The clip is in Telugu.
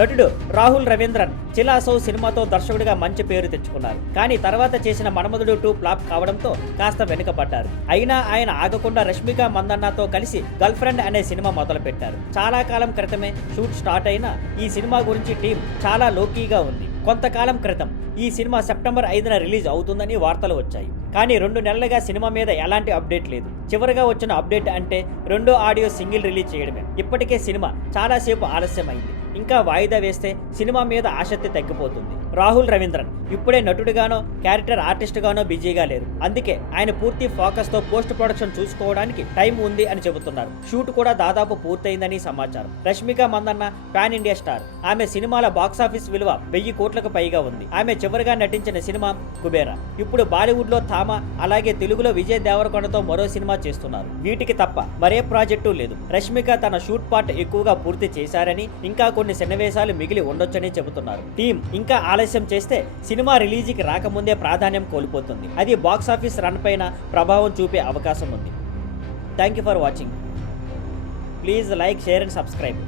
నటుడు రాహుల్ రవీంద్రన్ చిలాసౌ సినిమాతో దర్శకుడిగా మంచి పేరు తెచ్చుకున్నారు. కానీ తర్వాత చేసిన మన్మధుడు 2 ఫ్లాప్ కావడంతో కాస్త వెనుకపడ్డారు. అయినా ఆయన ఆగకుండా రష్మిక మందన్నతో కలిసి గర్ల్ ఫ్రెండ్ అనే సినిమా మొదలుపెట్టారు. చాలా కాలం క్రితమే షూట్ స్టార్ట్ అయినా ఈ సినిమా గురించి టీం చాలా లోకీగా ఉంది. కొంతకాలం క్రితం ఈ సినిమా సెప్టెంబర్ 5న రిలీజ్ అవుతుందని వార్తలు వచ్చాయి. కానీ 2 నెలలుగా సినిమా మీద ఎలాంటి అప్డేట్ లేదు. చివరిగా వచ్చిన అప్డేట్ అంటే 2వ ఆడియో సింగిల్ రిలీజ్ చేయడమే. ఇప్పటికే సినిమా చాలాసేపు ఆలస్యమైంది. ఇంకా వాయిదా వేస్తే సినిమా మీద ఆసక్తి తగ్గిపోతుంది. రాహుల్ రవీంద్రన్ ఇప్పుడే నటుడిగానో క్యారెక్టర్ ఆర్టిస్ట్గానో బిజీగా లేరు. అందుకే ఆయన పూర్తి ఫోకస్తో పోస్ట్ ప్రొడక్షన్ చూసుకోవడానికి టైం ఉంది అని చెబుతున్నారు. షూట్ కూడా దాదాపు పూర్తయిందని సమాచారం. Rashmika Mandanna pan India star. ఆమె సినిమాల బాక్సాఫీస్ విలువ 1000 కోట్లకు పైగా ఉంది. ఆమె చివరిగా నటించిన సినిమా కుబేరా. ఇప్పుడు బాలీవుడ్ లో థామా, అలాగే తెలుగులో విజయ్ దేవరకొండతో మరో సినిమా చేస్తున్నారు. వీటికి తప్ప మరే ప్రాజెక్టు లేదు. రష్మిక తన షూట్ పార్ట్ ఎక్కువగా పూర్తి చేశారని, ఇంకా కొన్ని సన్నివేశాలు మిగిలి ఉండొచ్చని చెబుతున్నారు. టీం ఇంకా ఆలస్యం చేస్తే సినిమా రిలీజ్కి రాకముందే ప్రాధాన్యం కోల్పోతుంది. అది బాక్సాఫీస్ రన్ పైన ప్రభావం చూపే అవకాశం ఉంది. Thank you for watching. Please like, share and subscribe.